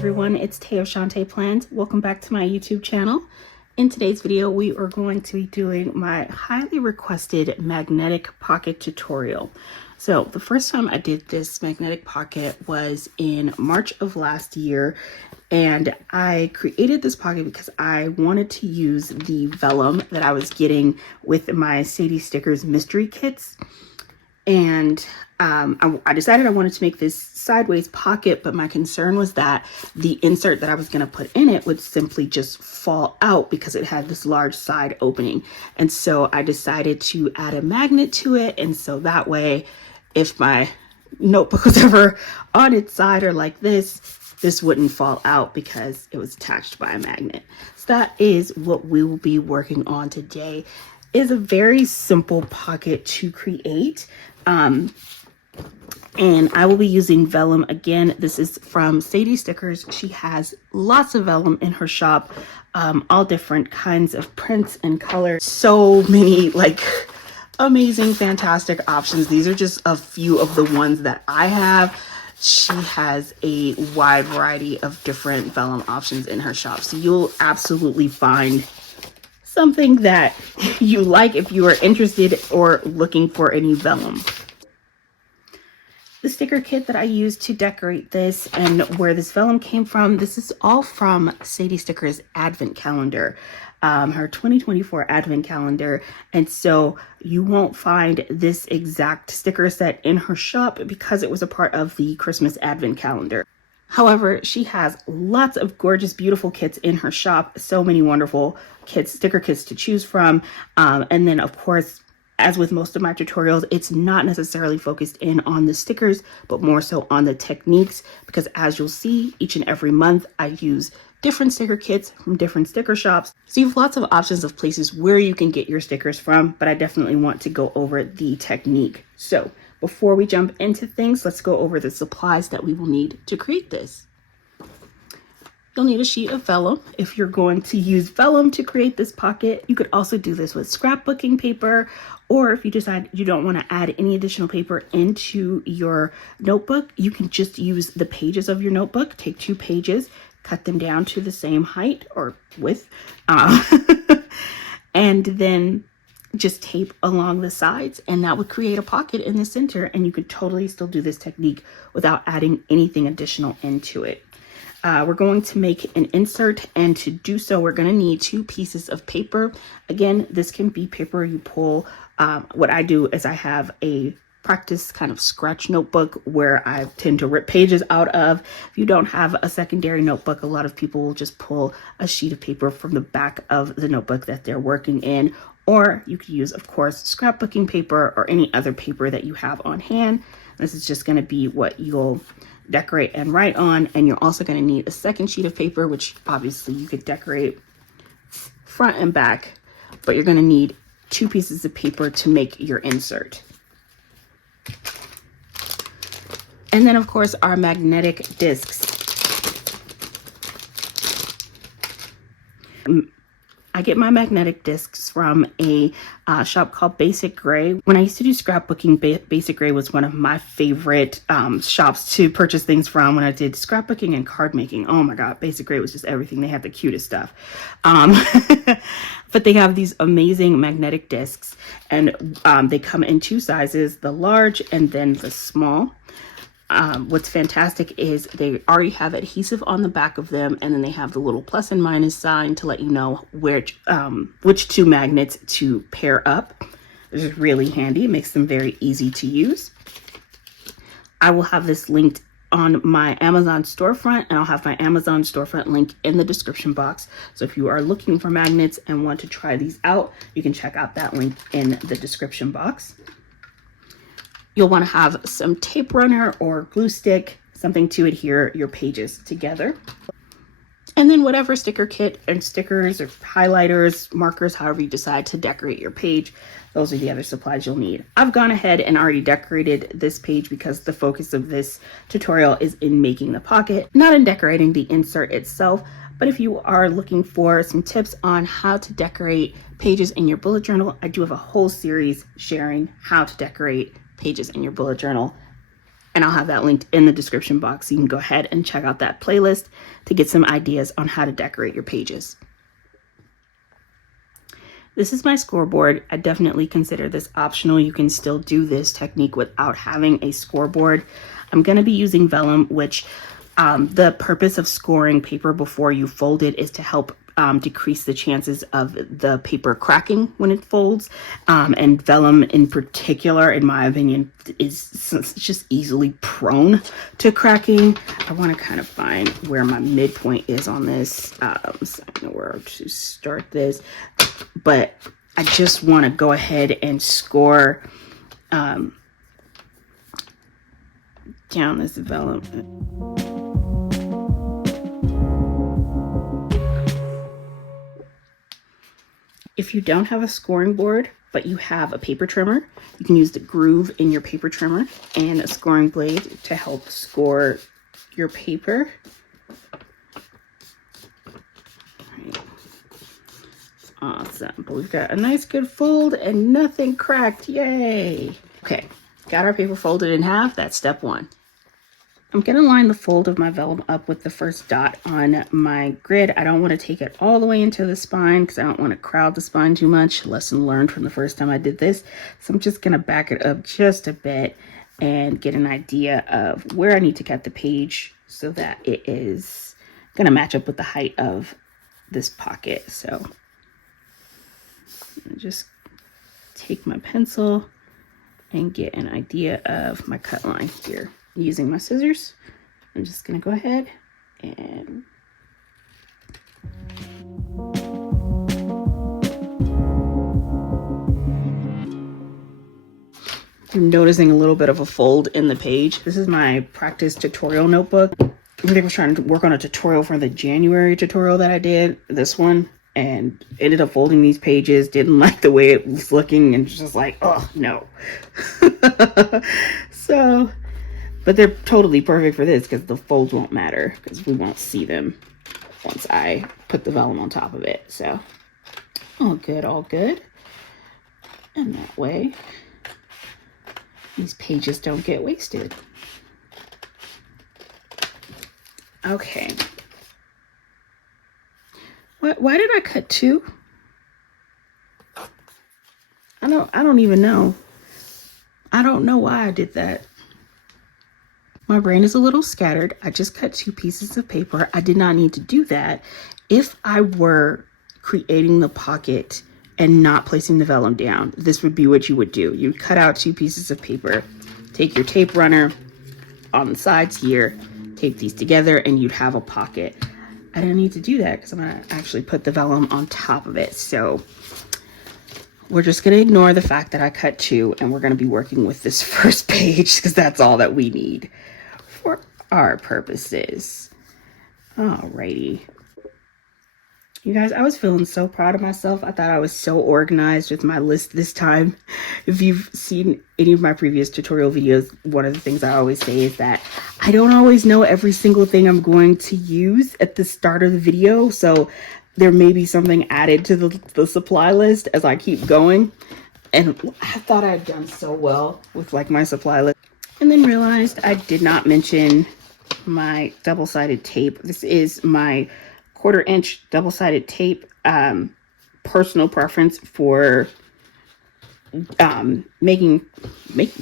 everyone, it's Teo Shante Plans. Welcome back to my YouTube channel. In today's video, we are going to be doing my highly requested magnetic pocket tutorial. So the first time I did this magnetic pocket was in March of last year, and I created this pocket because I wanted to use the vellum that I was getting with my Sadie Stickers mystery kits. And I decided I wanted to make this sideways pocket, but my concern was that the insert that I was going to put in it would simply just fall out because it had this large side opening. And so I decided to add a magnet to it. And so that way, if my notebook was ever on its side or like this wouldn't fall out because it was attached by a magnet. So that is what we will be working on today. It is a very simple pocket to create. And I will be using vellum again. This is from Sadie Stickers. She has lots of vellum in her shop, all different kinds of prints and colors. So many like amazing, fantastic options. These are just a few of the ones that I have. She has a wide variety of different vellum options in her shop. So you'll absolutely find something that you like if you are interested or looking for any vellum. The sticker kit that I used to decorate this and where this vellum came from, this is all from Sadie Stickers Advent Calendar, her 2024 Advent Calendar. And so you won't find this exact sticker set in her shop because it was a part of the Christmas Advent Calendar. However, she has lots of gorgeous, beautiful kits in her shop. So many wonderful kits, sticker kits to choose from. And then, of course, as with most of my tutorials, it's not necessarily focused in on the stickers, but more so on the techniques, because as you'll see, each and every month I use different sticker kits from different sticker shops. So you have lots of options of places where you can get your stickers from, but I definitely want to go over the technique. So before we jump into things, let's go over the supplies that we will need to create this. You'll need a sheet of vellum if you're going to use vellum to create this pocket. You could also do this with scrapbooking paper, or if you decide you don't want to add any additional paper into your notebook, you can just use the pages of your notebook. Take 2 pages, cut them down to the same height or width, and then just tape along the sides, and that would create a pocket in the center. And you could totally still do this technique without adding anything additional into it. We're going to make an insert, and to do so, we're going to need 2 pieces of paper. Again, this can be paper you pull. What I do is I have a practice kind of scratch notebook where I tend to rip pages out of. If you don't have a secondary notebook, a lot of people will just pull a sheet of paper from the back of the notebook that they're working in. Or you could use, of course, scrapbooking paper or any other paper that you have on hand. This is just going to be what you'll decorate and write on. And you're also going to need a second sheet of paper, which obviously you could decorate front and back, but you're going to need 2 pieces of paper to make your insert. And then, of course, our magnetic discs. I get my magnetic discs from a shop called Basic Gray. When I used to do scrapbooking, Basic Gray was one of my favorite shops to purchase things from when I did scrapbooking and card making. Oh my God, Basic Gray was just everything. They had the cutest stuff. But they have these amazing magnetic discs, and they come in 2 sizes, the large and then the small. What's fantastic is they already have adhesive on the back of them, and then they have the little plus and minus sign to let you know which 2 magnets to pair up. This is really handy. It makes them very easy to use. I will have this linked on my Amazon storefront, and I'll have my Amazon storefront link in the description box. So if you are looking for magnets and want to try these out, you can check out that link in the description box. You'll want to have some tape runner or glue stick, something to adhere your pages together. And then whatever sticker kit and stickers or highlighters, markers, however you decide to decorate your page, those are the other supplies you'll need. I've gone ahead and already decorated this page because the focus of this tutorial is in making the pocket, not in decorating the insert itself. But if you are looking for some tips on how to decorate pages in your bullet journal, I do have a whole series sharing how to decorate pages in your bullet journal. And I'll have that linked in the description box. So you can go ahead and check out that playlist to get some ideas on how to decorate your pages. This is my scoreboard. I definitely consider this optional. You can still do this technique without having a scoreboard. I'm going to be using vellum, which the purpose of scoring paper before you fold it is to help decrease the chances of the paper cracking when it folds. And vellum in particular, in my opinion, is just easily prone to cracking. I want to kind of find where my midpoint is on this. So I know where to start this, but I just want to go ahead and score down this vellum. If you don't have a scoring board, but you have a paper trimmer, you can use the groove in your paper trimmer and a scoring blade to help score your paper. Right. Awesome. But we've got a nice good fold and nothing cracked. Yay. Okay, got our paper folded in half. That's step one. I'm going to line the fold of my vellum up with the first dot on my grid. I don't want to take it all the way into the spine because I don't want to crowd the spine too much. Lesson learned from the first time I did this. So I'm just going to back it up just a bit and get an idea of where I need to cut the page so that it is going to match up with the height of this pocket. So just take my pencil and get an idea of my cut line here. Using my scissors, I'm just going to go ahead and I'm noticing a little bit of a fold in the page. This is my practice tutorial notebook. I was trying to work on a tutorial for the January tutorial that I did, this one, and ended up folding these pages, didn't like the way it was looking, and just like, oh no. So but they're totally perfect for this because the folds won't matter because we won't see them once I put the vellum on top of it. So all good, all good. And that way these pages don't get wasted. Okay. Why did I cut two? I don't even know. I don't know why I did that. My brain is a little scattered. I just cut two pieces of paper. I did not need to do that. If I were creating the pocket and not placing the vellum down, this would be what you would do. You'd cut out two pieces of paper, take your tape runner on the sides here, tape these together, and you'd have a pocket. I didn't need to do that because I'm going to actually put the vellum on top of it. So we're just going to ignore the fact that I cut two, and we're going to be working with this first page because that's all that we need for our purposes. Alrighty. You guys, I was feeling so proud of myself. I thought I was so organized with my list this time. If you've seen any of my previous tutorial videos, one of the things I always say is that I don't always know every single thing I'm going to use at the start of the video. So there may be something added to the supply list as I keep going. And I thought I had done so well with like my supply list. And then realized I did not mention my double-sided tape. This is my 1/4 inch double-sided tape, personal preference for making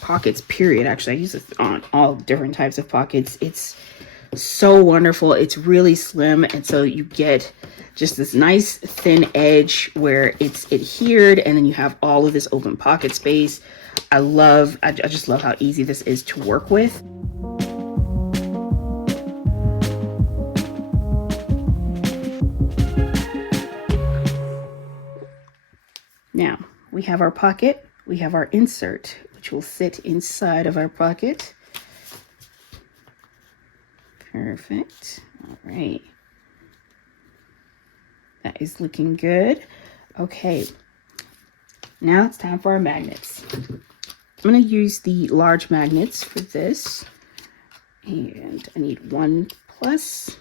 pockets, period. Actually, I use this on all different types of pockets. It's so wonderful. It's really slim, and so you get just this nice thin edge where it's adhered, and then you have all of this open pocket space. I just love how easy this is to work with. Now, we have our pocket, we have our insert, which will sit inside of our pocket. Perfect. All right. That is looking good. Okay. Now it's time for our magnets. I'm going to use the large magnets for this. And I need 1 plus.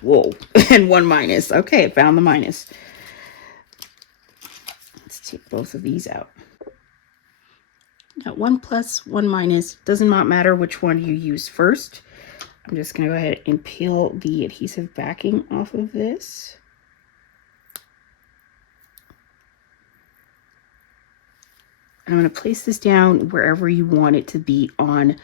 Whoa. And 1 minus. Okay, found the minus. Let's take both of these out. Got 1 plus, 1 minus. Does not matter which one you use first. I'm just going to go ahead and peel the adhesive backing off of this. I'm going to place this down wherever you want it to be on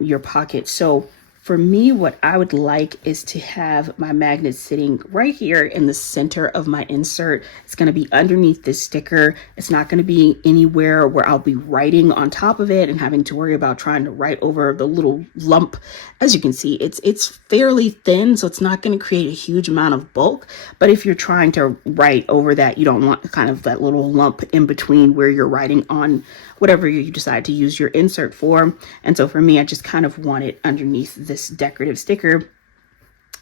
your pocket. So for me, what I would like is to have my magnet sitting right here in the center of my insert. It's going to be underneath this sticker. It's not going to be anywhere where I'll be writing on top of it and having to worry about trying to write over the little lump. As you can see, it's fairly thin, so it's not going to create a huge amount of bulk. But if you're trying to write over that, you don't want kind of that little lump in between where you're writing on whatever you decide to use your insert for. And so for me, I just kind of want it underneath this decorative sticker.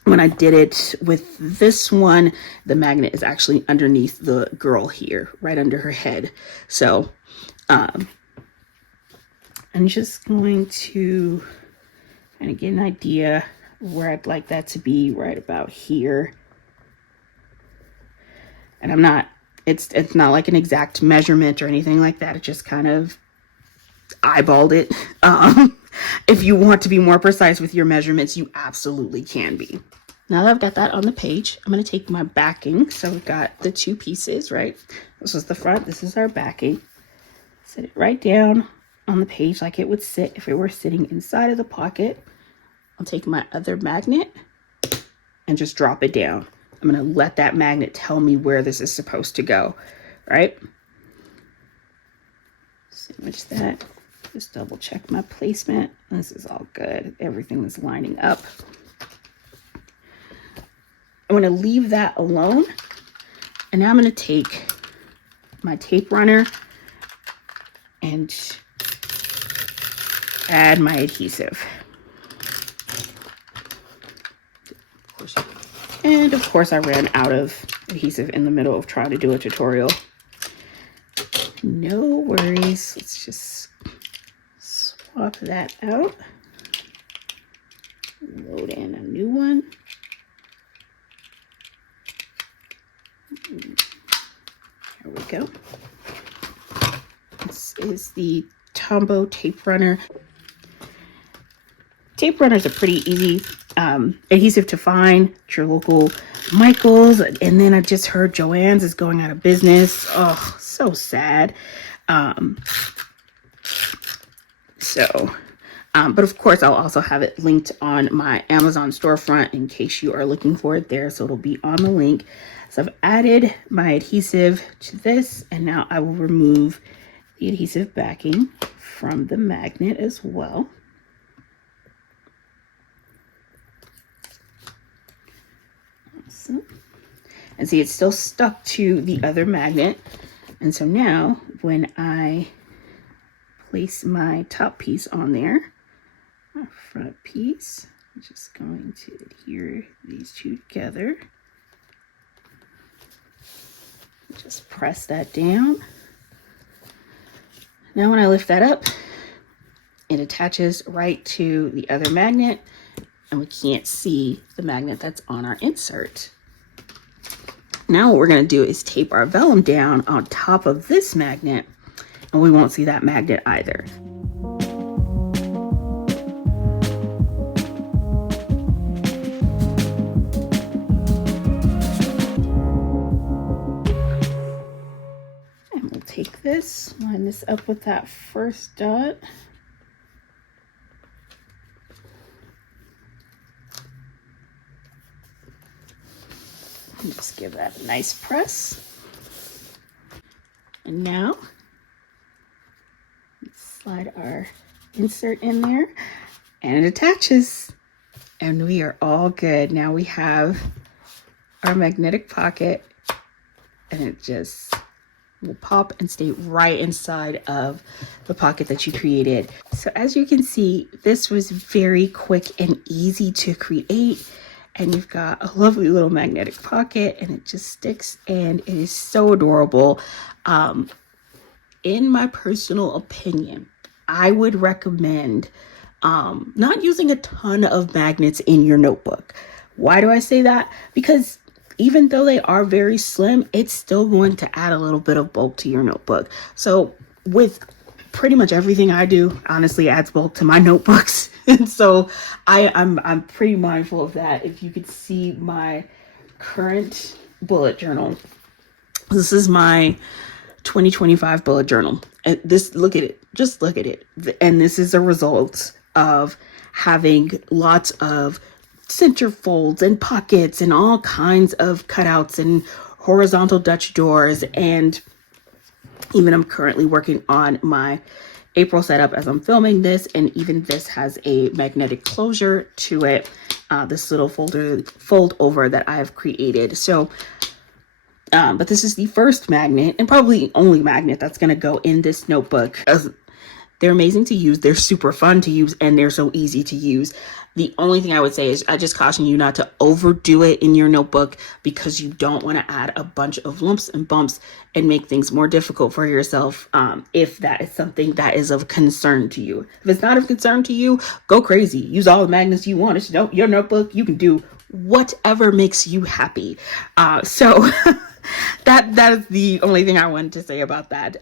When I did it with this one, the magnet is actually underneath the girl here, right under her head. So I'm just going to kind of get an idea where I'd like that to be, right about here. And I'm not, it's not like an exact measurement or anything like that. It just kind of eyeballed it. If you want to be more precise with your measurements, you absolutely can be. Now that I've got that on the page, I'm going to take my backing. So we've got the 2 pieces, right? This is the front, this is our backing. Set it right down on the page like it would sit if it were sitting inside of the pocket. I'll take my other magnet and just drop it down. I'm going to let that magnet tell me where this is supposed to go, right? Sandwich that. Just double check my placement. This is all good. Everything is lining up. I'm going to leave that alone. And now I'm going to take my tape runner and add my adhesive. And of course I ran out of adhesive in the middle of trying to do a tutorial. No worries. Let's just swap that out. Load in a new one. Here we go. This is the Tombow tape runner. Tape runners are pretty easy adhesive to find at your local Michael's. And then I just heard Joann's is going out of business. Oh, so sad. But of course, I'll also have it linked on my Amazon storefront in case you are looking for it there. So it'll be on the link. So I've added my adhesive to this, and now I will remove the adhesive backing from the magnet as well. Awesome. And see, it's still stuck to the other magnet. And so now when I place my top piece on there, my front piece, I'm just going to adhere these two together. Just press that down. Now when I lift that up, it attaches right to the other magnet, and we can't see the magnet that's on our insert. Now what we're going to do is tape our vellum down on top of this magnet, and we won't see that magnet either. And we'll take this, line this up with that first dot. And just give that a nice press. And now slide our insert in there, and it attaches, and we are all good. Now we have our magnetic pocket, and it just will pop and stay right inside of the pocket that you created. So as you can see, this was very quick and easy to create, and you've got a lovely little magnetic pocket, and it just sticks, and it is so adorable. In my personal opinion, I would recommend not using a ton of magnets in your notebook. Why do I say that? Because even though they are very slim, it's still going to add a little bit of bulk to your notebook. So with pretty much everything I do honestly adds bulk to my notebooks. And so I'm pretty mindful of that. If you could see my current bullet journal, this is my 2025 bullet journal. And this, look at it, just look at it. And this is a result of having lots of center folds and pockets and all kinds of cutouts and horizontal Dutch doors. And even I'm currently working on my April setup as I'm filming this, and even this has a magnetic closure to it, this little fold over that I've created. So but this is the first magnet, and probably only magnet, that's going to go in this notebook. They're amazing to use, they're super fun to use, and they're so easy to use. The only thing I would say is I just caution you not to overdo it in your notebook, because you don't want to add a bunch of lumps and bumps and make things more difficult for yourself, if that is something that is of concern to you. If it's not of concern to you, go crazy. Use all the magnets you want. It's your notebook. You can do whatever makes you happy. So that is the only thing I wanted to say about that.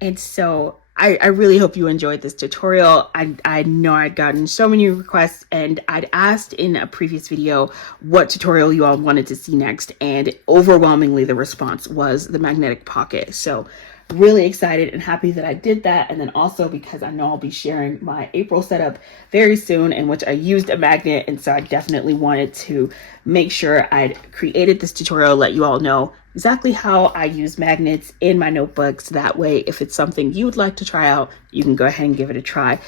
And so I really hope you enjoyed this tutorial. I know I'd gotten so many requests, and I'd asked in a previous video what tutorial you all wanted to see next, and overwhelmingly the response was the magnetic pocket. So really excited and happy that I did that. And then also because I know I'll be sharing my April setup very soon, in which I used a magnet, and so I definitely wanted to make sure I'd created this tutorial, let you all know exactly how I use magnets in my notebooks. That way, if it's something you would like to try out, you can go ahead and give it a try.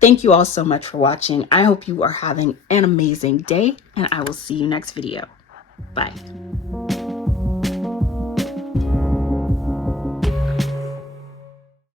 Thank you all so much for watching. I hope you are having an amazing day, and I will see you next video. Bye.